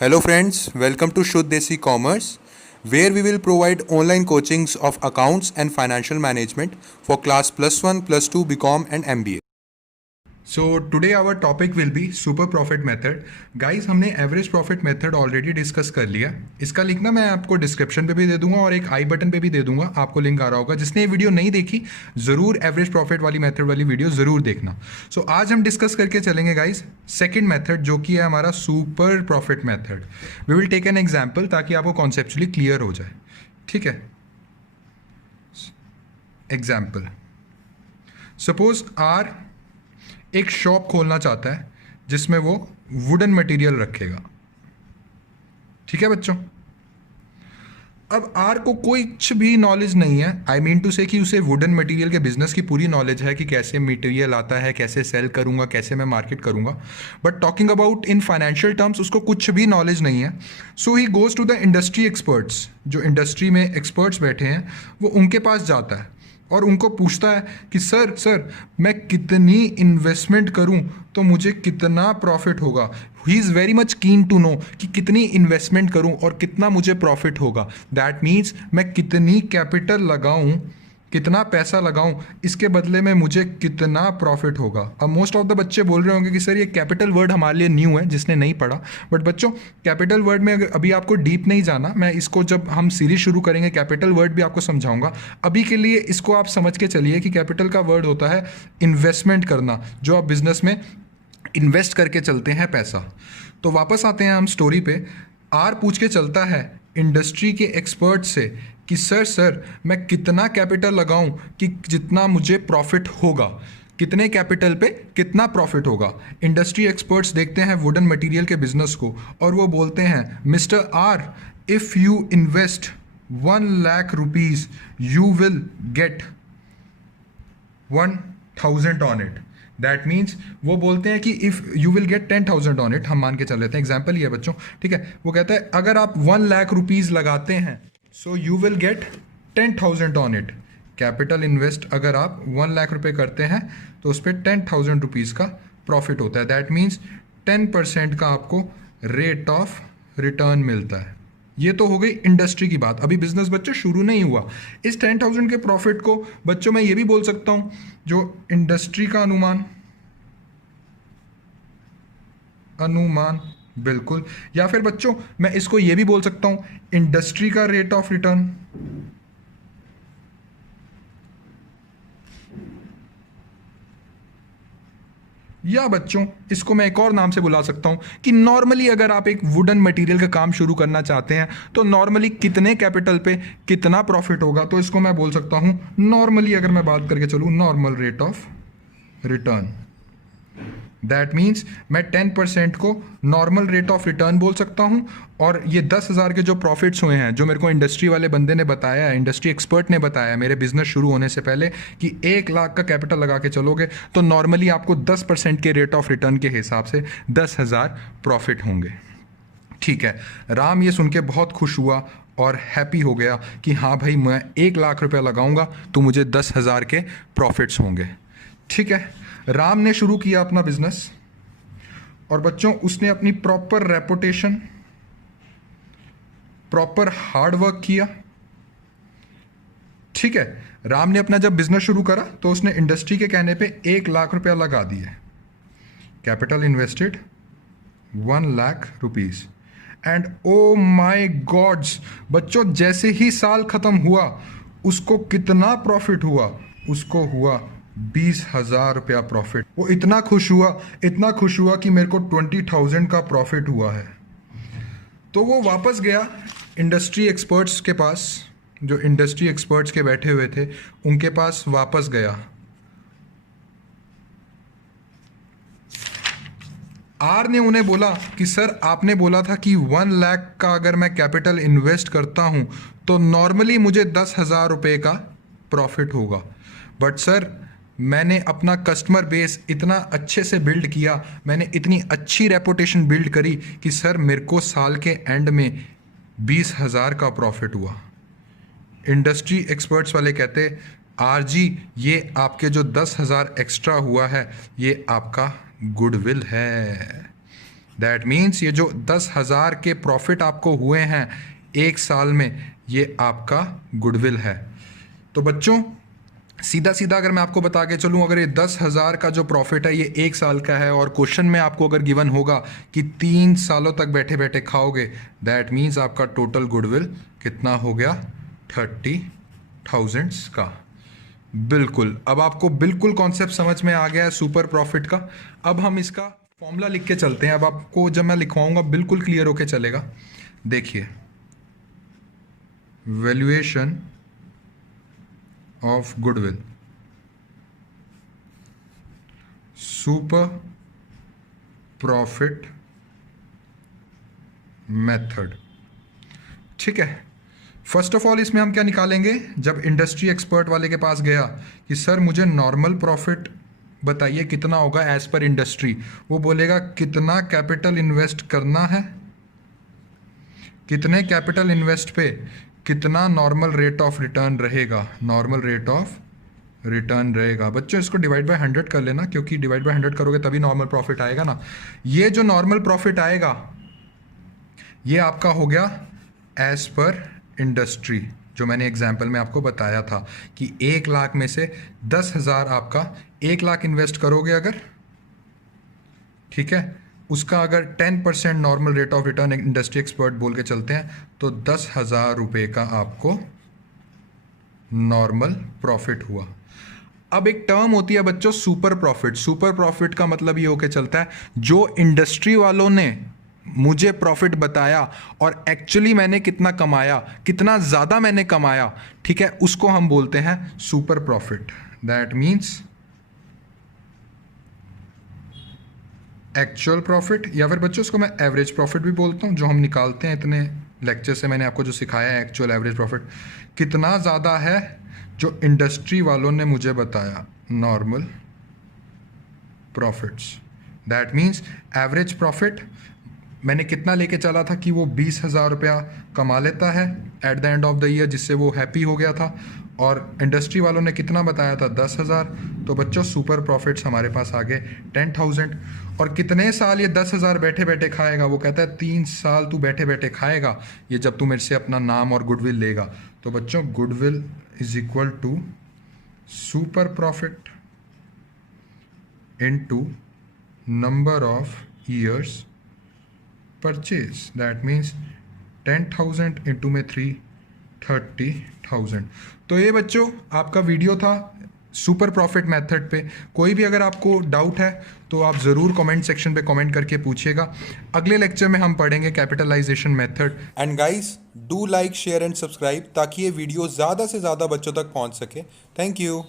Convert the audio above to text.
Hello friends, welcome to Shuddh Desi Commerce, where we will provide online coachings of accounts and financial management for class plus 1, plus 2, BCom and MBA. So today our topic will be super profit method. Guys, हमने average profit method already discuss कर लिया. इसका link ना मैं आपको description पे भी दे दूंगा और एक आई बटन पे भी दे दूंगा. आपको लिंक आ रहा होगा. जिसने ये वीडियो नहीं देखी ज़रूर एवरेज प्रॉफिट वाली मेथड वाली वीडियो ज़रूर देखना. सो आज हम डिस्कस करके चलेंगे गाइस सेकेंड मेथड जो कि है हमारा super profit method. We will take an example ताकि आपको कॉन्सेप्चुअली क्लियर हो जाए. ठीक है, एग्जाम्पल सपोज आर एक शॉप खोलना चाहता है जिसमें वो वुडन मटेरियल रखेगा. ठीक है बच्चों, अब आर को कुछ भी नॉलेज नहीं है. आई मीन टू से कि उसे वुडन मटेरियल के बिजनेस की पूरी नॉलेज है कि कैसे मटेरियल आता है, कैसे सेल करूंगा, कैसे मैं मार्केट करूंगा. But talking about in financial terms उसको कुछ भी नॉलेज नहीं है. So he goes to the industry experts. जो इंडस्ट्री में एक्सपर्ट्स बैठे हैं वो उनके पास जाता है और उनको पूछता है कि सर मैं कितनी इन्वेस्टमेंट करूं तो मुझे कितना प्रॉफिट होगा. He is very much keen to know कि कितनी इन्वेस्टमेंट करूं और कितना मुझे प्रॉफिट होगा. दैट मीन्स मैं कितनी कैपिटल लगाऊं, कितना पैसा लगाऊं, इसके बदले में मुझे कितना प्रॉफिट होगा. अब मोस्ट ऑफ द बच्चे बोल रहे होंगे कि सर ये कैपिटल वर्ड हमारे लिए न्यू है जिसने नहीं पढ़ा. बट बच्चों कैपिटल वर्ड में अभी आपको डीप नहीं जाना. मैं इसको जब हम सीरीज शुरू करेंगे कैपिटल वर्ड भी आपको समझाऊंगा. अभी के लिए इसको आप समझ के चलिए कि कैपिटल का वर्ड होता है इन्वेस्टमेंट करना, जो आप बिजनेस में इन्वेस्ट करके चलते हैं पैसा. तो वापस आते हैं हम स्टोरी पे. आर पूछ के चलता है इंडस्ट्री के एक्सपर्ट से कि सर मैं कितना कैपिटल लगाऊं कि जितना मुझे प्रॉफिट होगा, कितने कैपिटल पे कितना प्रॉफिट होगा. इंडस्ट्री एक्सपर्ट्स देखते हैं वुडन मटेरियल के बिजनेस को और वो बोलते हैं mister R, if you invest 1,00,000 rupees you will get 1,000 on it. That means वो बोलते हैं कि if you will get 10,000 on it. हम मान के चल लेते हैं, एग्जाम्पल ही है बच्चों. ठीक है, वो कहता है अगर आप 1,00,000 रुपीज़ लगाते हैं so you will get 10,000 on it. Capital invest अगर आप 1,00,000 रुपये करते हैं तो उस पर 10,000 रुपीज़ का प्रॉफिट होता है. दैट मीन्स 10% का आपको रेट ऑफ रिटर्न मिलता है. ये तो हो गई इंडस्ट्री की बात. अभी बिजनेस बच्चों शुरू नहीं हुआ. इस 10,000 के प्रॉफिट को बच्चों मैं ये भी बोल सकता हूँ जो इंडस्ट्री का अनुमान बिल्कुल, या फिर बच्चों मैं इसको ये भी बोल सकता हूँ इंडस्ट्री का रेट ऑफ रिटर्न. या बच्चों इसको मैं एक और नाम से बुला सकता हूं कि नॉर्मली अगर आप एक वुडन मटेरियल का काम शुरू करना चाहते हैं तो नॉर्मली कितने कैपिटल पे कितना प्रॉफिट होगा. तो इसको मैं बोल सकता हूं नॉर्मली, अगर मैं बात करके चलूं, normal rate of return. That means मैं 10% को नॉर्मल रेट ऑफ रिटर्न बोल सकता हूं. और ये 10,000 के जो प्रॉफिट्स हुए हैं जो मेरे को इंडस्ट्री वाले बंदे ने बताया है, इंडस्ट्री एक्सपर्ट ने बताया मेरे बिजनेस शुरू होने से पहले कि 1,00,000 का कैपिटल लगा के चलोगे तो नॉर्मली आपको 10% के रेट ऑफ रिटर्न के हिसाब से 10,000 प्रॉफिट होंगे. ठीक है, राम ये सुन के बहुत खुश हुआ और हैप्पी हो गया कि हाँ भाई मैं 1,00,000 रुपया लगाऊंगा तो मुझे 10,000 के प्रॉफिट्स होंगे. ठीक है, राम ने शुरू किया अपना बिजनेस और बच्चों उसने अपनी proper reputation, proper hard work किया. ठीक है, राम ने अपना जब बिजनेस शुरू करा तो उसने इंडस्ट्री के कहने पे 1,00,000 रुपया लगा दिए. Capital invested 1,00,000 rupees. And oh my God's बच्चों जैसे ही साल खत्म हुआ उसको कितना प्रॉफिट हुआ, उसको हुआ 20,000 रुपया प्रॉफिट. वो इतना खुश हुआ कि मेरे को 20,000 का प्रॉफिट हुआ है. तो वो वापस गया इंडस्ट्री एक्सपर्ट्स के पास, जो इंडस्ट्री एक्सपर्ट्स के बैठे हुए थे उनके पास वापस गया. आर ने उन्हें बोला कि सर आपने बोला था कि 1,00,000 का अगर मैं कैपिटल इन्वेस्ट करता हूं तो नॉर्मली मुझे 10,000 रुपये का प्रॉफिट होगा. बट सर मैंने अपना कस्टमर बेस इतना अच्छे से बिल्ड किया, मैंने इतनी अच्छी रेपुटेशन बिल्ड करी कि सर मेरे को साल के एंड में 20,000 का प्रॉफिट हुआ. इंडस्ट्री एक्सपर्ट्स वाले कहते आर जी ये आपके जो 10,000 एक्स्ट्रा हुआ है ये आपका गुडविल है. दैट मीन्स ये जो 10,000 के प्रॉफिट आपको हुए हैं एक साल में, ये आपका गुडविल है। तो बच्चों सीधा सीधा अगर मैं आपको बता के चलूँ, अगर ये 10,000 का जो प्रॉफिट है ये एक साल का है और क्वेश्चन में आपको अगर गिवन होगा कि 3 सालों तक बैठे बैठे खाओगे, दैट मीन्स आपका टोटल गुडविल कितना हो गया, 30,000 का। बिल्कुल, अब आपको बिल्कुल कॉन्सेप्ट समझ में आ गया है सुपर प्रॉफिट का। अब हम इसका फॉर्मूला लिख के चलते हैं। अब आपको जब मैं लिखवाऊंगा बिल्कुल क्लियर होके चलेगा। देखिए, valuation of goodwill, super profit method. ठीक है, फर्स्ट ऑफ ऑल इसमें हम क्या निकालेंगे, जब इंडस्ट्री एक्सपर्ट वाले के पास गया कि सर मुझे नॉर्मल प्रॉफिट बताइए कितना होगा एज पर इंडस्ट्री, वो बोलेगा कितना कैपिटल इन्वेस्ट करना है, कितने कैपिटल इन्वेस्ट पे कितना नॉर्मल रेट ऑफ रिटर्न रहेगा, नॉर्मल रेट ऑफ रिटर्न रहेगा। बच्चों इसको डिवाइड बाय 100 कर लेना, क्योंकि डिवाइड बाय 100 करोगे तभी नॉर्मल प्रॉफिट आएगा ना। ये जो नॉर्मल प्रॉफिट आएगा ये आपका हो गया एज पर इंडस्ट्री, जो मैंने एग्जाम्पल में आपको बताया था कि 1 लाख में से 10,000 आपका 1 लाख इन्वेस्ट करोगे अगर, ठीक है, उसका अगर 10% normal rate of return industry expert बोल के चलते हैं तो 10,000 रुपये का आपको नॉर्मल प्रॉफिट हुआ। अब एक टर्म होती है बच्चों सुपर प्रॉफिट। सुपर प्रॉफिट का मतलब ये होके चलता है जो इंडस्ट्री वालों ने मुझे प्रॉफिट बताया और एक्चुअली मैंने कितना कमाया, कितना ज़्यादा मैंने कमाया, ठीक है, उसको हम बोलते हैं super profit. That means actual profit, या फिर बच्चों उसको मैं एवरेज प्रॉफिट भी बोलता हूँ, जो हम निकालते हैं इतने लेक्चर से मैंने आपको जो सिखाया है एक्चुअल एवरेज प्रॉफिट कितना ज़्यादा है जो इंडस्ट्री वालों ने मुझे बताया, normal profits. That means average profit मैंने कितना लेके चला था कि वो 20,000 रुपया कमा लेता है at the end of the year, जिससे वो हैप्पी हो गया था, और इंडस्ट्री वालों ने कितना बताया था 10,000। तो बच्चों सुपर प्रॉफिट्स हमारे पास आ गए 10,000। और कितने साल ये 10,000 बैठे बैठे खाएगा, वो कहता है 3 साल तू बैठे बैठे खाएगा, ये जब तू मेरे से अपना नाम और गुडविल लेगा। तो बच्चों goodwill is equal to super profit into number of years purchase. That means 10,000 into में 3, 30,000। तो ये बच्चों आपका वीडियो था सुपर प्रॉफिट मेथड पे। कोई भी अगर आपको डाउट है तो आप ज़रूर कमेंट सेक्शन पे कमेंट करके पूछिएगा। अगले लेक्चर में हम पढ़ेंगे capitalisation method. And guys do like share and subscribe ताकि ये वीडियो ज़्यादा से ज़्यादा बच्चों तक पहुंच सके। Thank you.